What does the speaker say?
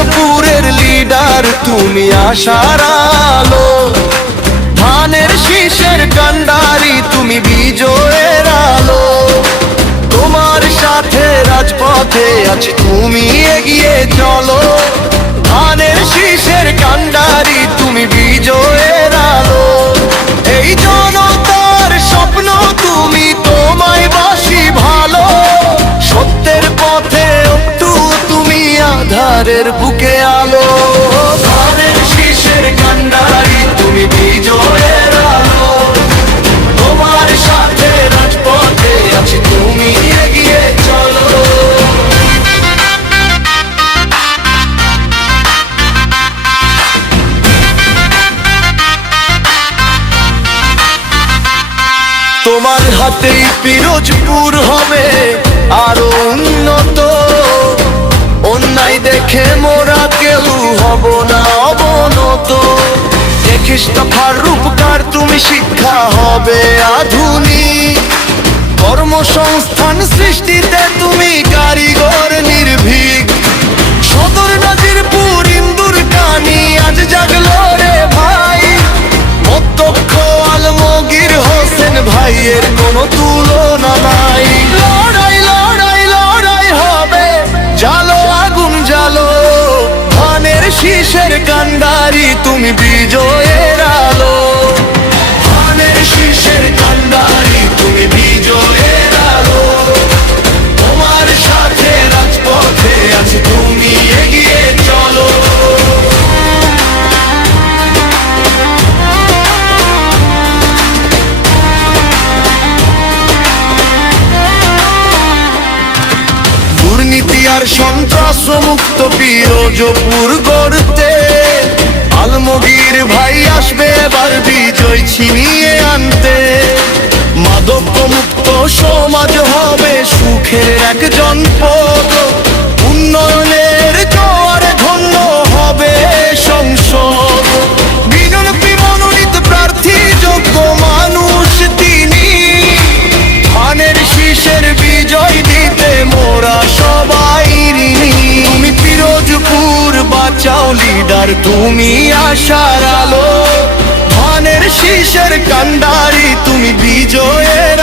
পিরোজপুরের লিডার তুমি আশার আলো, ধানের শীষের কান্ডারি তুমি বিজয়ের আলো। তোমার সাথে রাজপথে আছি, তুমি এগিয়ে চলো। ধানের শীষের কান্ডারি তুমি বিজয়ের আলো। এই জনতার স্বপ্ন তুমি, তোমায় বাসি ভালো। সত্যের পথে একটু তুমি, আধারের বুকে আলো। ধানের শীষের কান্ডারি তুমি বিজয়ের আলো। তোমার সাথে রাজপথে আছি, তুমি এগিয়ে চলো। তোমার হাতেই পিরোজপুর হবে আরো উন্নত। অন্যায় দেখে মোরা কেউ হব না অবনত। 21 দফার রূপকার তুমি, শিক্ষা হবে আধুনিক। কর্মসংস্থান সৃষ্টিতে তুমি কারিগর নির্ভীক। সদর নাজিরপুর ইন্দুর কানি আজ জাগলো রে ভাই। অধ্যক্ষ আলমগীর হোসেন ভাইয়ের কোনো তুলনা নাই। লড়াই লড়াই লড়াই হবে, জালো আগুন জালো। ধানের শীষের কান্ডারি তুমি বিজয়ের আলো। ধানের শীষের কান্ডারি তুমি বিজয়ের আলো। তোমার সাথে রাজপথে আছি, তুমি এগিয়ে চলো। দুর্নীতি আর সন্ত্রাস মুক্ত পিরোজপুর গড়তে আলমগীর ভাই আসবে এবার বিজয় ছিনিয়ে আনতে। মাদক মুক্ত সমাজ হবে সুখের এক জনপদ। উন্নয়নের জোয়ারে ধন্য হবে সংসদ। বিএনপি মনোনীত প্রার্থী যোগ্য মানুষ তিনি। ধানের শীষের বিজয় দিতে মোরা সবাই ঋণী। তুমি পিরোজপুর বাঁচাও লিডার, তুমি আশার আলো। ধানের শীষের কান্ডারি তুমি বিজয়ের